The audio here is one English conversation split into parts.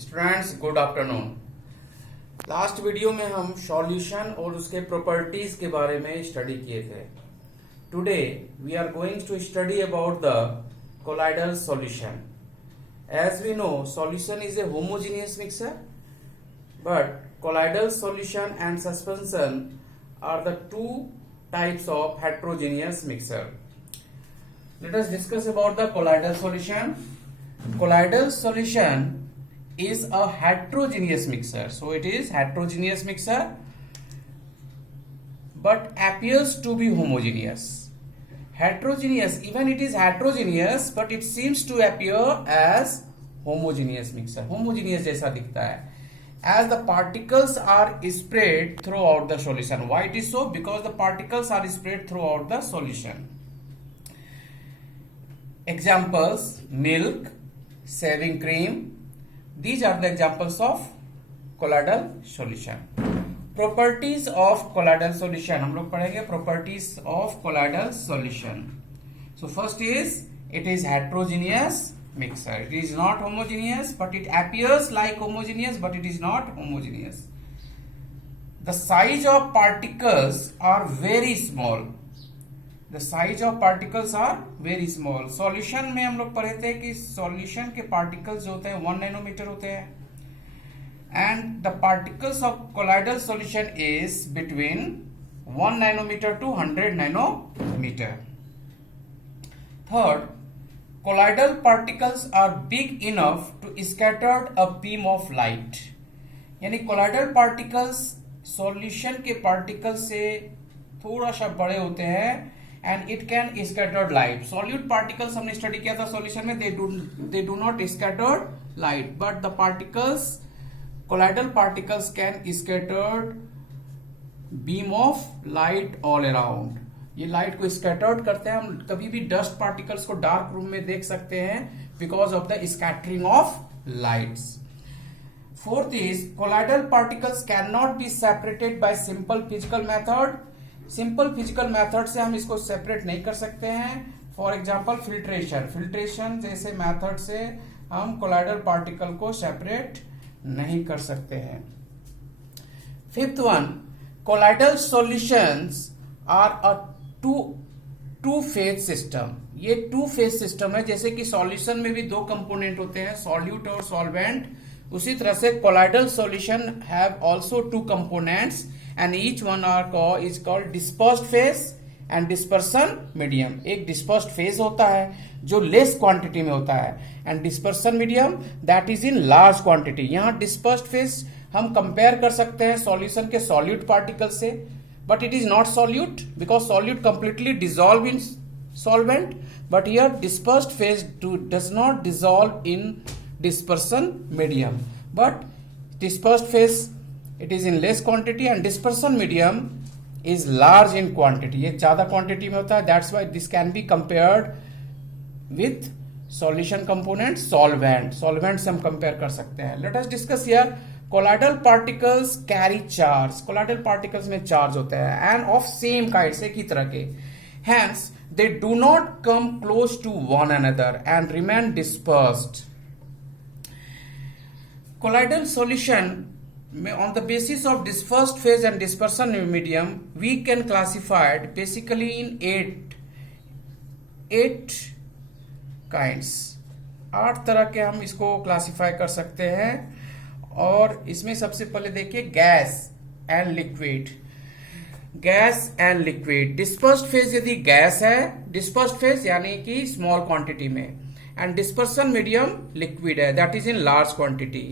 Students good afternoon. Last video में हम solution और उसके प्रॉपर्टीज के बारे में स्टडी किए थे। Today we are going to study about the colloidal solution. As we know solution is a homogeneous mixture, but colloidal solution and suspension are the two types of heterogeneous mixture. Let us discuss about the colloidal solution. Colloidal solution is a heterogeneous mixture. So it is heterogeneous mixture but appears to be homogeneous. Heterogeneous, even it is heterogeneous but it seems to appear as homogeneous mixture. Homogeneous जैसा दिखता है. As the particles are spread throughout the solution. Why it is so? Because the particles are spread throughout the solution. Examples: milk, shaving cream. These are the examples of colloidal solution. Properties of colloidal solution. हम लोग पढ़ेंगे properties of colloidal solution. So first is it is heterogeneous mixture. It is not homogeneous, but it appears like homogeneous, but it is not homogeneous. The size of particles are very small. The size of particles are very small. Solution में हम लोग पढ़े थे कि solution के particles जो होते हैं 1 नैनोमीटर होते हैं, and the particles of colloidal solution is between 1 nanometer to 100 nanometer. Third, colloidal particles are big enough to scatter a beam of light. यानी colloidal particles solution के particles से थोड़ा सा बड़े होते हैं and it can scatter light. Solute particles हमने study किया था solution में, they do not scatter light, but the particles colloidal particles can scatter beam of light all around. ये लाइट को स्कैटर्ड करते हैं. हम कभी भी डस्ट पार्टिकल्स को डार्क रूम में देख सकते हैं because of the scattering of lights. Fourth is colloidal particles can not be separated by simple physical method. Simple physical method से हम इसको सेपरेट नहीं कर सकते हैं. फॉर एग्जांपल फिल्ट्रेशन जैसे मेथड से हम कोलाइडल पार्टिकल को सेपरेट नहीं कर सकते हैं. Fifth one, colloidal solutions are a two phase system. ये टू फेज सिस्टम है. जैसे कि सॉल्यूशन में भी दो कंपोनेंट होते हैं, सॉल्यूट और सॉल्वेंट, उसी तरह से colloidal solution have also two components and each one is called dispersed phase and dispersion medium. एक डिस्पर्स्ड फेज होता है जो लेस क्वांटिटी में होता है and dispersion medium that is in large quantity. यहां डिस्पर्स्ड फेज हम कंपेयर कर सकते हैं सॉल्यूशन के सॉल्यूट पार्टिकल से, but it is not solute because solute completely dissolve in solvent, but here dispersed phase does not dissolve in dispersion medium, but dispersed phase it is in less quantity and dispersion medium is large in quantity. ये ज्यादा quantity में होता है. that's why this can be compared with solution component solvent से हम compare कर सकते हैं. let us discuss here. Colloidal particles carry charge. Colloidal particles में चार्ज होता है एंड ऑफ सेम काइंड, एक ही तरह के. Hence they do not come close to one another and remain dispersed. Colloidal solution में on the basis of dispersed phase and dispersion medium we can classified basically in eight kinds. 8 तरह के हम इसको classify कर सकते हैं. और इसमें सबसे पहले देखिए gas and liquid. Gas and liquid. Dispersed phase यदि गैस है, डिस्पर्स्ड फेज यानी कि स्मॉल क्वांटिटी में, एंड डिस्पर्सन मीडियम लिक्विड है that is in large quantity,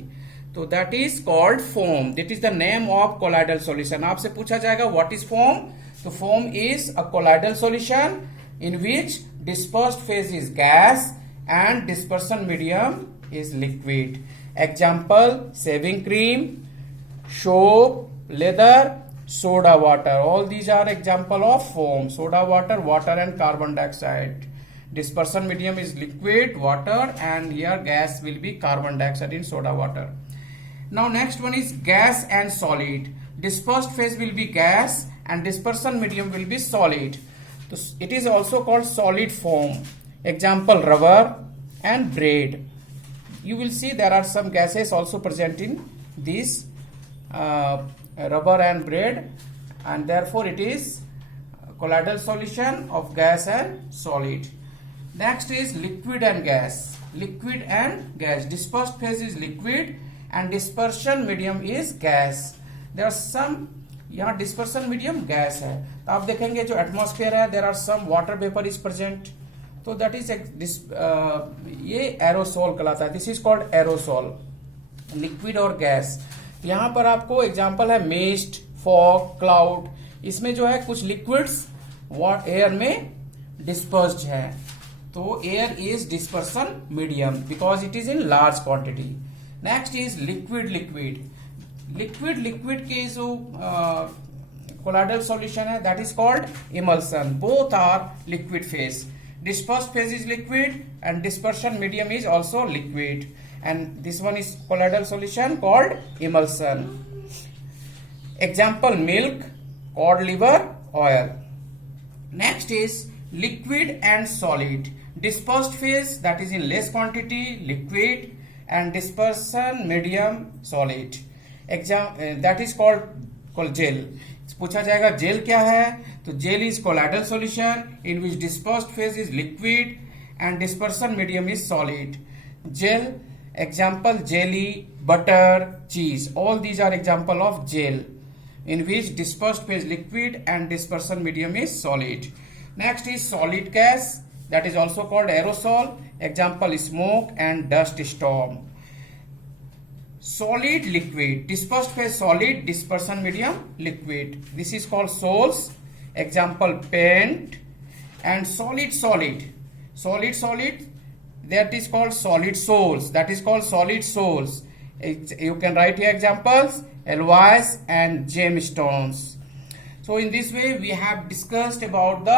तो that is called foam. That is the name of colloidal solution. आपसे पूछा जाएगा व्हाट इज फोम, तो foam is a colloidal solution in which dispersed phase is gas and dispersion medium is liquid. Example: shaving cream, soap, leather, soda water. All these are example of foam. Soda water, water and carbon dioxide. Dispersion medium is liquid, water, and here gas will be carbon dioxide in soda water. Now next one is gas and solid. Dispersed phase will be gas and dispersion medium will be solid. So it is also called solid foam. Example: rubber and braid. you will see there are some gases also present in this rubber and bread, and therefore it is colloidal solution of gas and solid. Next is liquid and gas. Liquid and gas. Dispersed phase is liquid and dispersion medium is gas. There are some, यहाँ dispersion medium gas है, तो आप देखेंगे जो atmosphere है there are some water vapor is present, तो that is ये aerosol कहलाता है. This is called aerosol. Liquid और गैस, यहां पर आपको एग्जांपल है मिस्ट, फॉग, क्लाउड. इसमें जो है कुछ लिक्विड्स एयर में डिस्पर्स्ड है, तो air is dispersion medium because it is in large quantity. Next is liquid. Liquid के जो colloidal solution है that is called emulsion. Both are liquid phase. Dispersed phase is liquid and dispersion medium is also liquid, and this one is colloidal solution called emulsion. Example milk, cod liver, oil. Next is liquid and solid. Dispersed phase that is in less quantity liquid and dispersion medium solid. That is called gel. पूछा जाएगा jail क्या है, तो gel is colloidal solution in which dispersed phase is liquid and dispersion medium is solid. Gel example jelly, butter, cheese, all these are example of gel in which dispersed phase liquid and dispersion medium is solid. Next is solid gas that is also called aerosol. Example smoke and dust storm. Solid liquid, dispersed phase solid, dispersion medium liquid. This is called sols. Example paint. And solid. That is called solid sols. That is called solid sols. You can write here examples alloys and gemstones. So in this way we have discussed about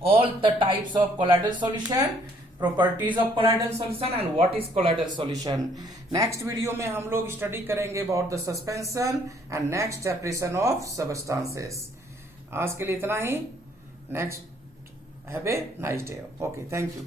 all the types of colloidal solution, properties of colloidal solution and what is colloidal solution. Next video में हम लोग study करेंगे about the suspension and next separation of substances. आज के लिए इतना ही. Next, have a nice day. Okay, thank you.